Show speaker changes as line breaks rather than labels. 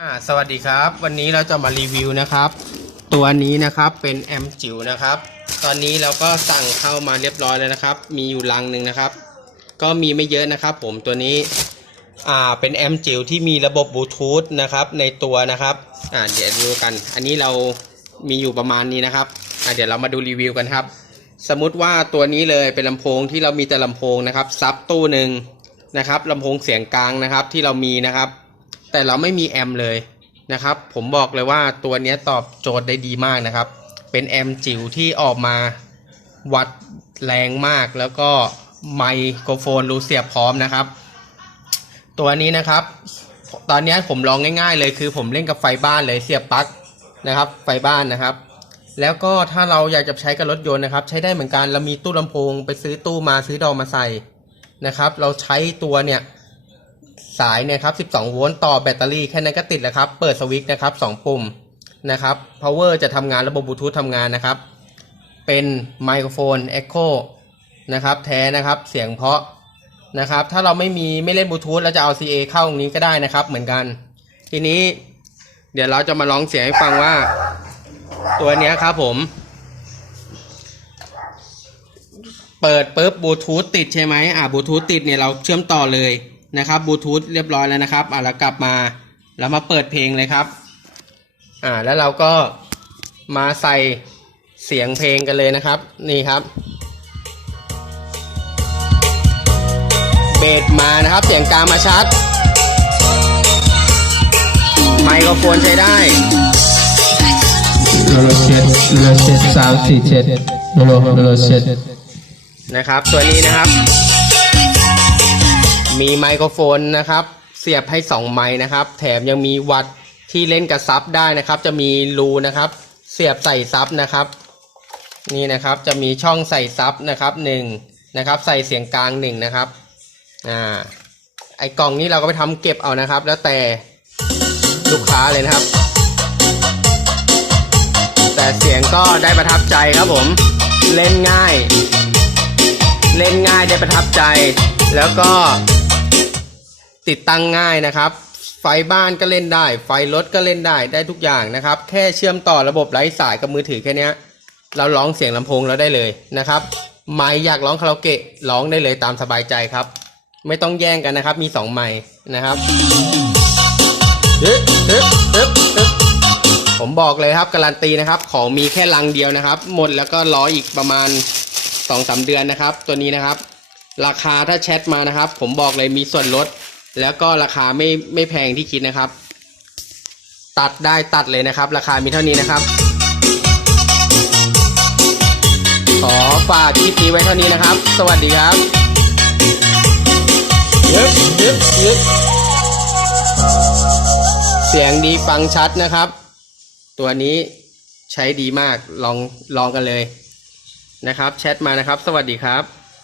อ่าสวัสดีครับ วันนี้เราจะมารีวิวนะครับ ตัวนี้นะครับเป็นแอมจิ๋วนะครับ ตอนนี้เราก็สั่งเข้ามาเรียบร้อยแล้วนะครับ มีอยู่ลังหนึ่งนะครับ ก็มีไม่เยอะนะครับ ผมตัวนี้อ่าเป็นแอมจิ๋วที่มีระบบบลูทูธนะครับในตัวนะครับอ่าเดี๋ยวดูกัน อันนี้เรามีอยู่ประมาณนี้นะครับอ่าเดี๋ยวเรามาดูรีวิวกันครับ สมมุติว่าตัวนี้เลยเป็นลำโพงที่เรามีแต่ลำโพงนะครับซับตู้หนึ่งนะครับลำโพงเสียงกลางนะครับที่เรามีนะครับ แต่เราไม่มีแอมเลยนะครับ ผมบอกเลยว่าตัวนี้ตอบโจทย์ได้ดีมากนะครับ เป็นแอมจิ๋วที่ออกมาวัดแรงมากแล้วก็ไมโครโฟนรูเสียบพร้อมนะครับ ตัวนี้นะครับ ตอนนี้ผมลองง่ายๆเลยคือผมเล่นกับไฟบ้านเลยเสียบปลั๊กนะครับ ไฟบ้านนะครับ แล้วก็ถ้าเราอยากจะใช้กับรถยนต์นะครับ ใช้ได้เหมือนกันเรามีตู้ลำโพง ไปซื้อตู้มาซื้อดอมาใส่นะครับ เราใช้ตัวเนี่ย สายเนี่ยครับ 12 โวลต์ต่อแบตเตอรี่แค่นั้นก็ติดแล้วครับ เปิดสวิตช์นะครับ 2 ปุ่มนะครับ power จะทำงานระบบบลูทูธทำงานนะครับ เป็นไมโครโฟน Echo นะครับแท้นะครับเสียงเพาะนะครับ ถ้าเราไม่มีไม่เล่นบลูทูธเราจะเอา CA เข้าตรงนี้ก็ได้นะครับเหมือนกัน ทีนี้เดี๋ยวเราจะมาลองเสียงให้ฟังว่า ตัวนี้ครับผม เปิดปุ๊บบลูทูธติดใช่ไหมอ่าบลูทูธติดเนี่ยเราเชื่อมต่อเลย นะครับบลูทูธเรียบร้อยแล้วนะครับอ่าแล้วกลับมาแล้วมาเปิดเพลงเลยครับอ่าแล้วเราก็มาใส่เสียงเพลงกันเลยนะครับ นี่ครับเบสมานะครับ เสียงกลางมาชัด ไมโครโฟนใช้ได้
โลโลเช็ดโลโลเช็ดสามสี่เช็ดโลโลโลโลเช็ด
นะครับ ตัวนี้นะครับมี ไมโครโฟนนะครับ เสียบให้ 2 ไมค์นะครับ แถมยังมีวัดที่เล่นกับซับได้นะครับ จะมีรูนะครับ เสียบใส่ซับนะครับ นี่นะครับจะมีช่องใส่ซับนะครับหนึ่งนะครับ ใส่เสียงกลางหนึ่งนะครับอ่าไอกล่องนี้เราก็ไปทำเก็บเอานะครับ แล้วแต่ลูกค้าเลยนะครับ แต่เสียงก็ได้ประทับใจครับผม เล่นง่าย เล่นง่ายได้ประทับใจ แล้วก็ ติดตั้งง่ายนะครับ ไฟบ้านก็เล่นได้ ไฟรถก็เล่นได้ได้ทุกอย่างนะครับ แค่เชื่อมต่อระบบไร้สายกับมือถือแค่นี้เราร้องเสียงลำโพงเราได้เลยนะครับไมค์อยากร้องคาราโอเกะร้องได้เลยตามสบายใจครับ ไม่ต้องแย่งกันนะครับ มีสองไมค์นะครับฮึบฮึบฮึบฮึบผมบอกเลยครับการันตีนะครับ ของมีแค่ลังเดียวนะครับ หมดแล้วก็รออีกประมาณสองสามเดือนนะครับ ตัวนี้นะครับ ราคาถ้าแชทมานะครับ ผมบอกเลยมีส่วนลด แล้วก็ราคาไม่ไม่แพงที่คิดนะครับ ตัดได้ตัดเลยนะครับ ราคามีเท่านี้นะครับ ขอฝากคลิปนี้ไว้เท่านี้นะครับ สวัสดีครับยึบยึบยึบเสียงดีฟังชัดนะครับ ตัวนี้ใช้ดีมากลองลองกันเลยนะครับ แชทมานะครับ สวัสดีครับ